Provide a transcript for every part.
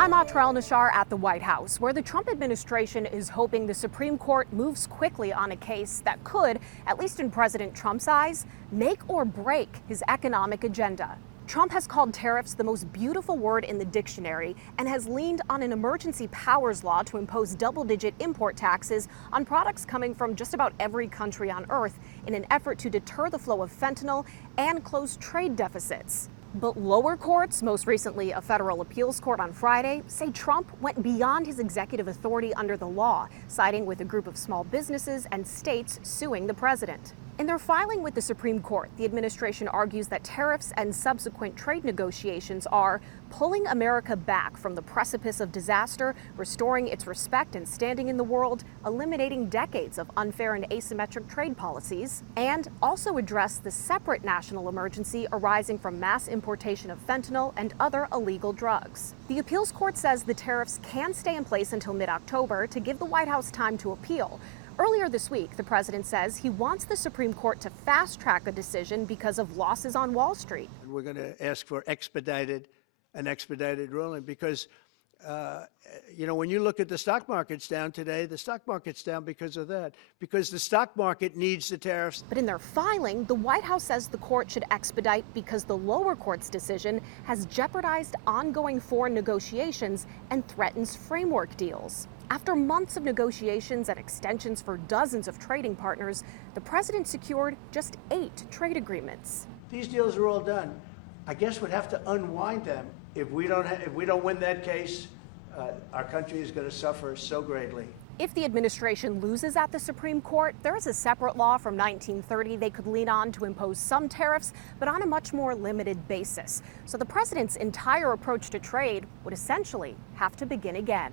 I'm Atrel Nashar at the White House, where the Trump administration is hoping the Supreme Court moves quickly on a case that could, at least in President Trump's eyes, make or break his economic agenda. Trump has called tariffs the most beautiful word in the dictionary and has leaned on an emergency powers law to impose double-digit import taxes on products coming from just about every country on Earth in an effort to deter the flow of fentanyl and close trade deficits. But lower courts, most recently a federal appeals court on Friday, say Trump went beyond his executive authority under the law, siding with a group of small businesses and states suing the president. In their filing with the Supreme Court, the administration argues that tariffs and subsequent trade negotiations are pulling America back from the precipice of disaster, restoring its respect and standing in the world, eliminating decades of unfair and asymmetric trade policies, and also address the separate national emergency arising from mass importation of fentanyl and other illegal drugs. The appeals court says the tariffs can stay in place until mid-October to give the White House time to appeal. Earlier this week, the president says he wants the Supreme Court to fast-track a decision because of losses on Wall Street. We're going to ask for an expedited ruling because, when you look at the stock market's down today, the stock market's down because of that, because the stock market needs the tariffs. But in their filing, the White House says the court should expedite because the lower court's decision has jeopardized ongoing foreign negotiations and threatens framework deals. After months of negotiations and extensions for dozens of trading partners, the president secured just 8 trade agreements. These deals are all done. I guess we'd have to unwind them. If we don't win that case, our country is going to suffer so greatly. If the administration loses at the Supreme Court, there is a separate law from 1930 they could lean on to impose some tariffs, but on a much more limited basis. So the president's entire approach to trade would essentially have to begin again.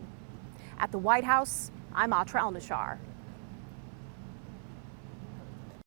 At the White House, I'm Atrel Nashar.